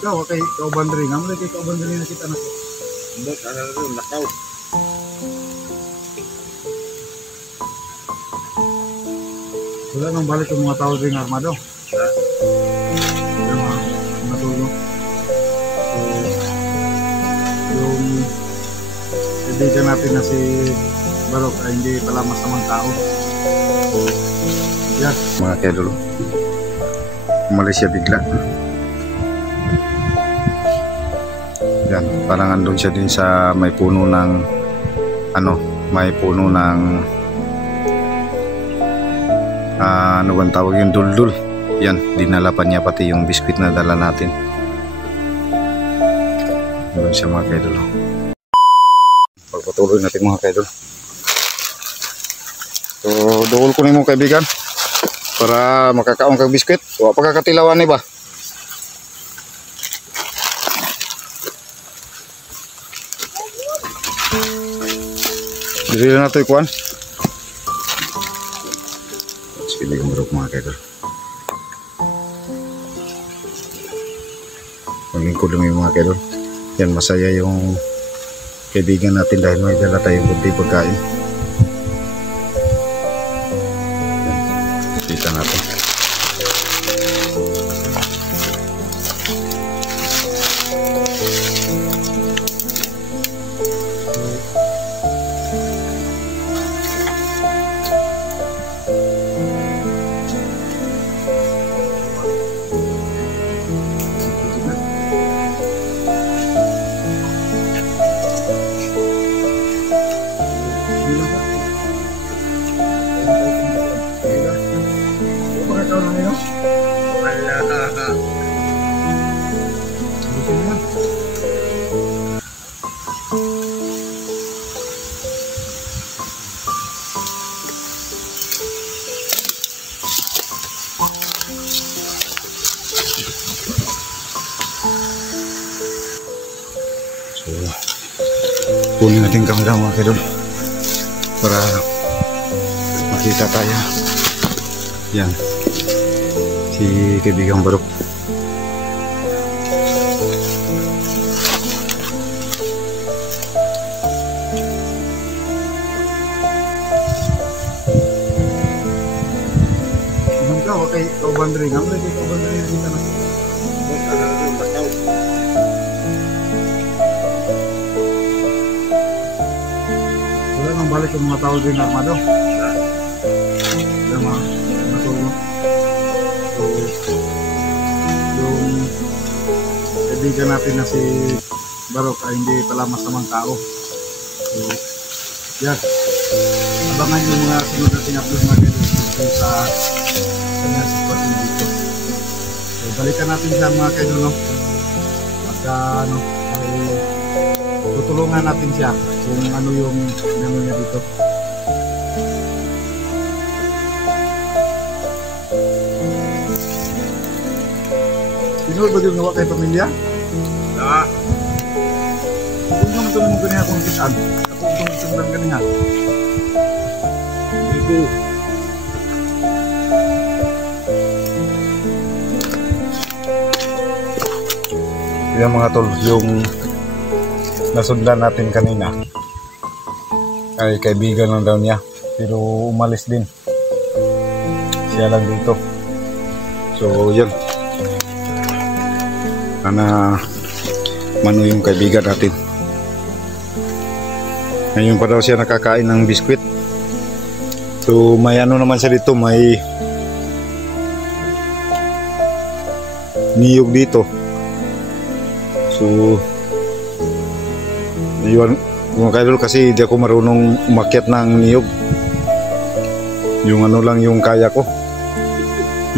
Ikaw, kay kaubandri. Nga mo kay kaubandri na kita na. Hindi, ano rin, nakaw. Wala nang balik yung mga tao rin armado. Yung mga natulong. So, yung kaibigan natin na si Barok ay hindi pala masamang tao. So, yan. Mga kedol, umalis siya bigla. Yan, parang andun siya din sa may puno ng may puno ng ano bang tawag yung duldul. Yan, dinala pa niya pati yung biskwit na dala natin. Andun siya mga kedol. Pagpatuloy natin mga kedol. So, dool ko ni mo kaibigan para makakaon kag biskwit. Wa pa kakatilawan ni ba? Dili na ito ikuan. Sige yung marok mga kedol. Maglingkod lang yung mga kedol. Yan, masaya yung kaibigan natin dahil may dala tayong kunti pagkain. Yan, kita natin. Kunin natin kamera mga kedol para makita tayo. Yan, si kaibigang Barok. Ikaw, kay kaubandri. Nga mo kay kaubandri na kita na. Wala nang balik yung mga tao rin armado. Yung mga natulong. So, yung kaibigan natin na si Barok ay hindi pala masamang tao. So, yan. Abangan yung mga sunod natin upload mga kedol sa kanyang sitwasyon dito. So, balikan natin siya mga kedol, no? Pagka, ay tutulungan natin siya kung ano yung niya dito. Pinul ba yung gawa kay pamilya? Na. Kung naman ito mong ganihan kung kitaan, ako kung sundan ganihan. Dito. Yan mga tol, yung nasundan natin kanina ay kaibigan lang daw niya pero umalis din siya lang dito. So yan, sana mano yung kaibigan natin. Ngayon pa daw siya nakakain ng biskwit. So may ano naman siya dito, may niyog dito. So yun, mga kaidol, kasi hindi ako marunong umakyat ng niyog. Yung ano lang yung kaya ko,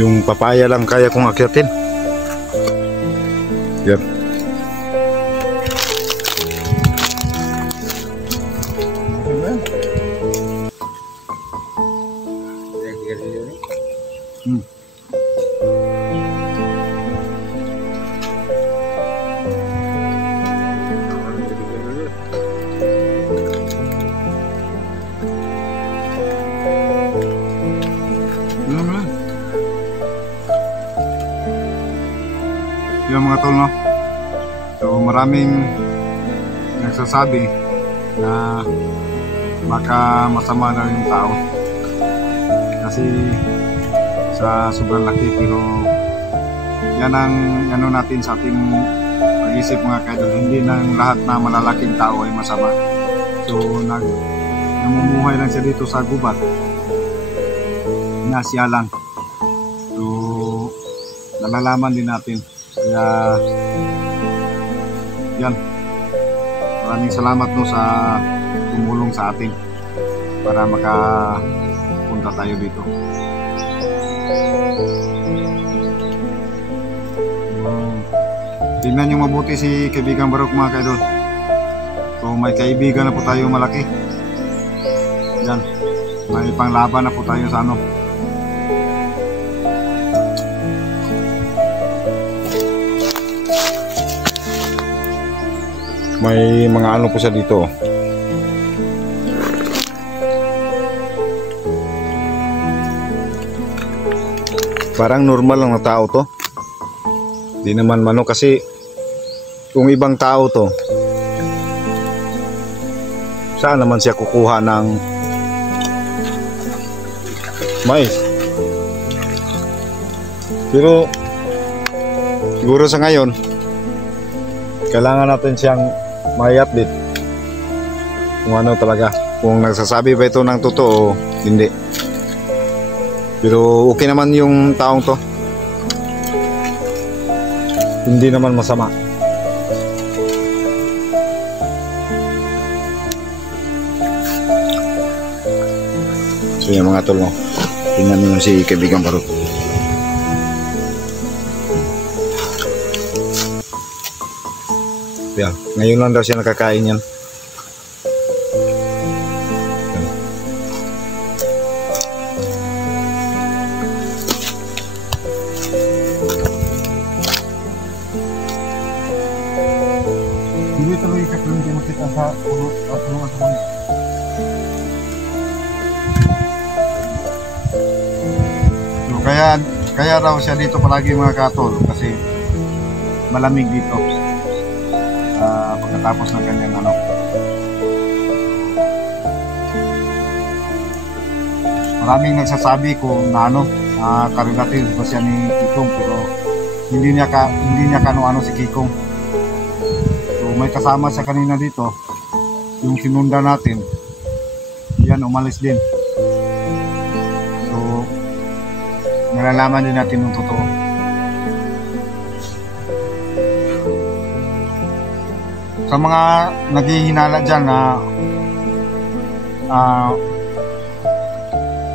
yung papaya lang kaya kong akyatin. Yan. Yung mga tol, no? So maraming nagsasabi na baka masama na yung tao kasi sa sobrang laki, pero yan ang ano natin sa ating pag-isip mga kaidol. Hindi nang lahat na malalaking tao ay masama. So namumuhay lang siya dito sa gubat na siya lang. So nalalaman din natin. Kaya yan, maraming salamat no sa tumulong sa atin para makapunta tayo dito. Tingnan nyo mabuti si kaibigan Barok mga kaidol. So may kaibigan na po tayo malaki. Yan, may panglaban na po tayo sa ano. May mga ano po siya dito. Parang normal lang na tao to. Di naman mano kasi kung ibang tao to, saan naman siya kukuha ng mais? Pero siguro sa ngayon kailangan natin siyang may update kung ano talaga, kung nagsasabi ba ito ng totoo o hindi. Pero okay naman yung taong to, hindi naman masama. So yung mga tol mo, tingnan nyo si kaibigan Barok. Yan, ngayon lang daw siya nakakain yan. Hindi tuloy ka tuloy din kita sa puno at puno. So kaya raw siya dito palagi mga katol kasi malamig dito. Pagkatapos ng kanyang ano, maraming nagsasabi kung na ano, karelative ba siya ni Kikong, pero hindi niya ano si Kikong. So may kasama siya kanina dito, yung sinunda natin, yan umalis din. So nalalaman din natin yung totoo. Sa mga naghihinala dyan na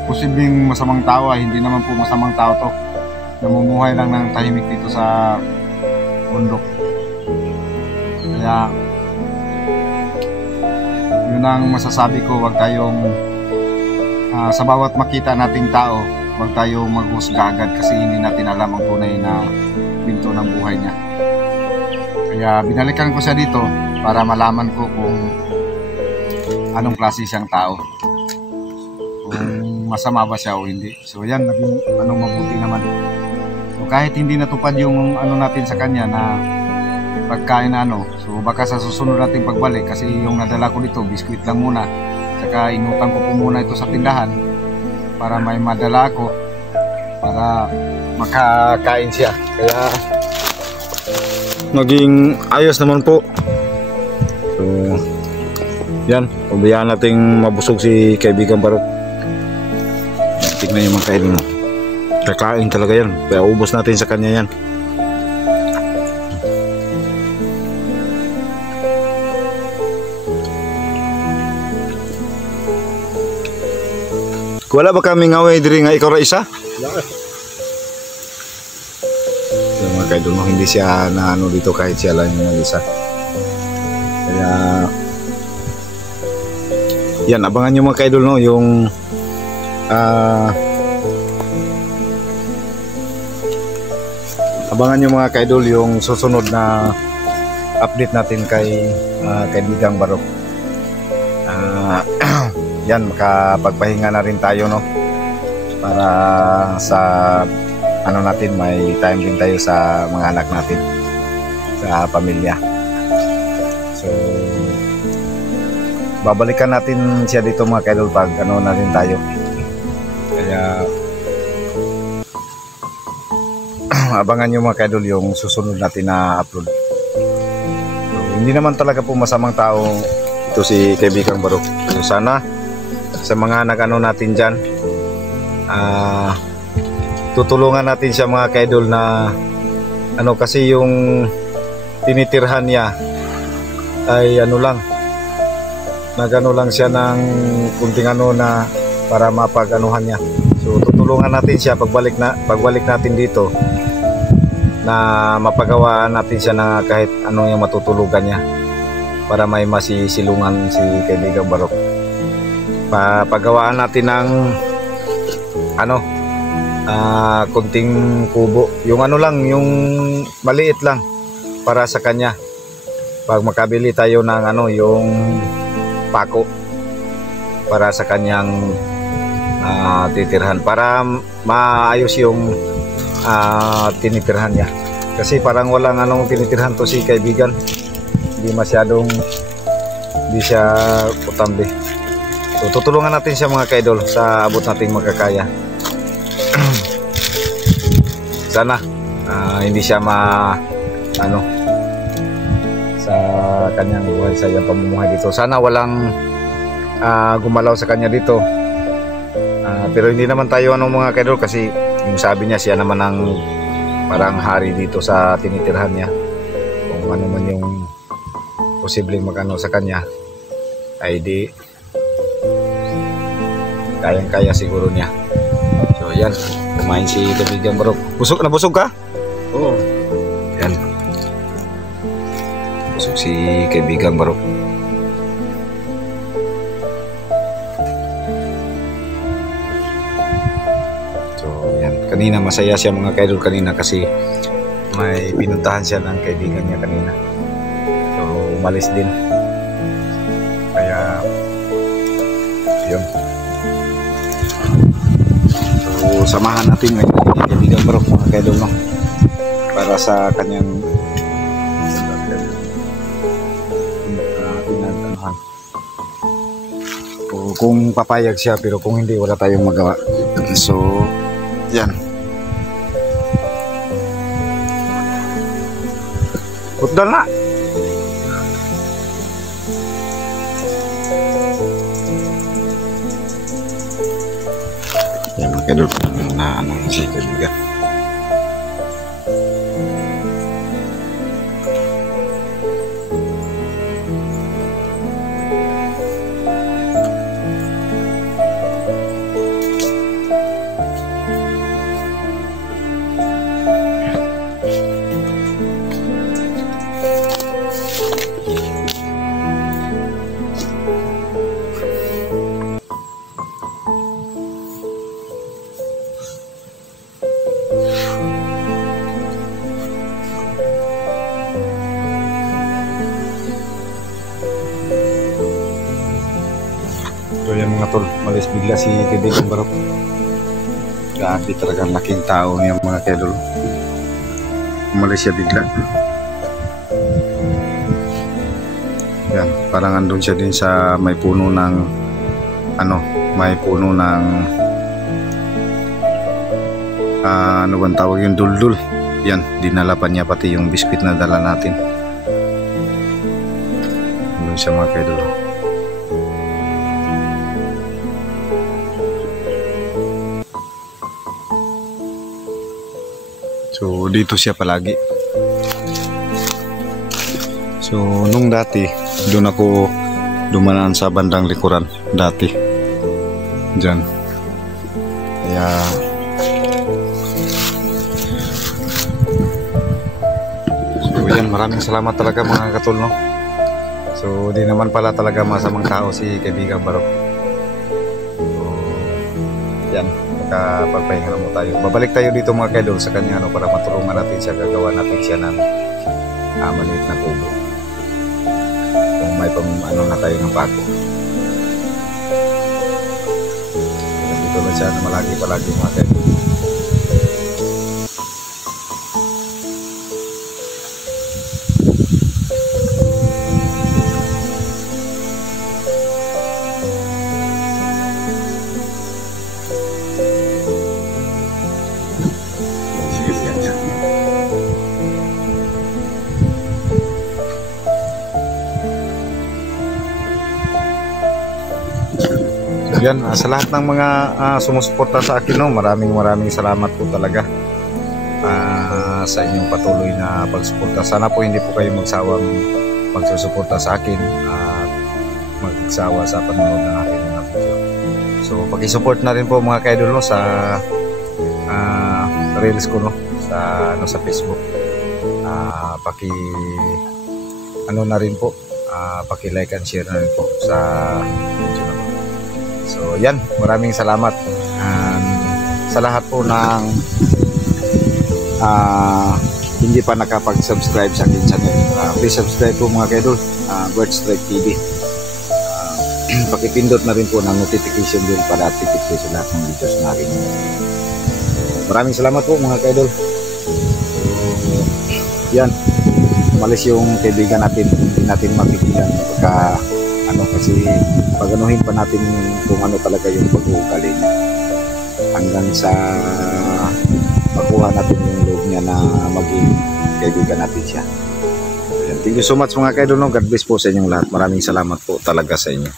posibleng masamang tao, ay hindi naman po masamang tao to. Namumuhay lang ng tahimik dito sa bundok. Kaya yun ang masasabi ko, wag tayong sa bawat makita nating tao, wag tayong maghusga agad kasi hindi natin alam ang tunay na pinto ng buhay niya. Kaya binalikan ko siya dito para malaman ko kung anong klase siyang tao, kung masama ba siya o hindi. So yan, naging mabuti naman. So kahit hindi natupad yung ano natin sa kanya na pagkain na ano, so baka sa susunod nating pagbalik, kasi yung nadala ko dito biskuit lang muna, saka inutang ko po muna ito sa tindahan para may madala ako para makakain siya. Kaya naging ayos naman po. So yan, pabayaan nating mabusog si kaibigan Barok. Tignan yung mga kainin mo, kakain talaga yan, kaya ubos natin sa kanya yan. Wala ba kaming away diri nga ikaw ra isa? Yung mga kaidol mo, hindi siya na ano dito kahit siya lang yung isa. Kaya yan, abangan nyo mga kaidol, no, yung abangan nyo mga kaidol yung susunod na update natin kay kaibigang Barok. Yan, makapagpahinga na rin tayo, no, para sa ano natin, may time din tayo sa mga anak natin. sa pamilya. So babalikan natin siya dito mga kaidol pag ano na rin tayo. Kaya abangan nyo mga kaidol yung susunod natin na upload. So, hindi naman talaga po masamang tao ito si kaibigang Barok. So, sana sa mga nag-ano natin dyan, tutulungan natin siya mga kaidol na ano, kasi yung tinitirhan niya ay ano lang, nagano lang siya ng kunting ano na para mapag-anuhan niya. So tutulungan natin siya pagbalik natin dito na mapagawa natin siya na kahit ano yung matutulugan niya para may masisilungan si kaibigang Barok. Pagawaan natin ng ano, kunting kubo, yung ano lang, yung maliit lang para sa kanya pag makabili tayo ng ano, yung pako para sa kanyang titirhan, para maayos yung tinitirhan niya, kasi parang walang anong tinitirhan to si kaibigan, hindi siya utambi. So tutulungan natin siya mga kaidol sa abot nating magkakaya. Sana hindi siya ano sa kanyang buhay, sa iyang pamumuhay dito. Sana walang gumalaw sa kanya dito. Pero hindi naman tayo ano mga kaidol, kasi yung sabi niya siya naman ang parang hari dito sa tinitirhan niya. Kung ano man yung posibleng magano sa kanya ay di kayang-kaya siguro niya. So yan, kumain si kaibigang Barok. Busog na busog ka? Oo. Yan. Busog si kaibigang Barok. So yan, kanina masaya siya mga kaidol kanina kasi may pinuntahan siya ng kaibigan niya kanina. So umalis din. Kaya yun. So samahan natin ngayon yung kaibigang Barok mga kaidol, no? Para sa kanyang pinagtanuhan. O kung papayag siya, pero kung hindi, wala tayong magawa. So yan. Utdal na. Yan mga kaidol, na ano si kaibigan. So yan mga tol, malis bigla si kaibigang Barok. Grabe talaga, laking tao niya mga kaidol. Umalis siya bigla. Yan, parang andun siya din sa may puno ng ano, may puno ng ano bang tawag yung duldul. Yan, dinala pa niya pati yung biskwit na dala natin. Andun siya mga kaidol. So dito siya palagi. So nung dati doon ako dumanan sa bandang likuran dati dyan. Kaya so yan, maraming salamat talaga mga katol, no? So di naman pala talaga masamang tao si kaibigang Barok. So yan, pagpahinga na mo tayo. Babalik tayo dito mga kaidol sa kanya, ano, para matulungan natin siya, gagawa natin siya ng maliit na kubo. Kung may ano na tayo ng pako. Dito na siya palagi mga kaidol. yan, sa lahat ng mga sumusuporta sa akin, no, maraming salamat po talaga sa inyong patuloy na pagsuporta. Sana po hindi po kayo magsawang magsusuporta sa akin at magsawa sa panonood ng aking mga video. So paki-support na rin po mga kaidol, no, sa reels ko, no, sa Facebook. Paki na rin po, paki-like and share na rin po sa video na po. So yan, maraming salamat sa lahat po ng hindi pa nakapag-subscribe sa akin channel. Please subscribe po mga kaidol, Bird Strike TV. Pakipindot na rin po ng notification bell para update po sa lahat ng videos na akin. Maraming salamat po mga kaidol. Yan, umalis yung kaibigan natin, hindi natin mapigilan pagka kasi paganuhin pa natin kung ano talaga yung pag-uugali niya hanggang sa makuha natin yung loob niya na maging kaibigan natin siya. Thank you so much mga kaidol, no? God bless po sa inyong lahat. Maraming salamat po talaga sa inyo.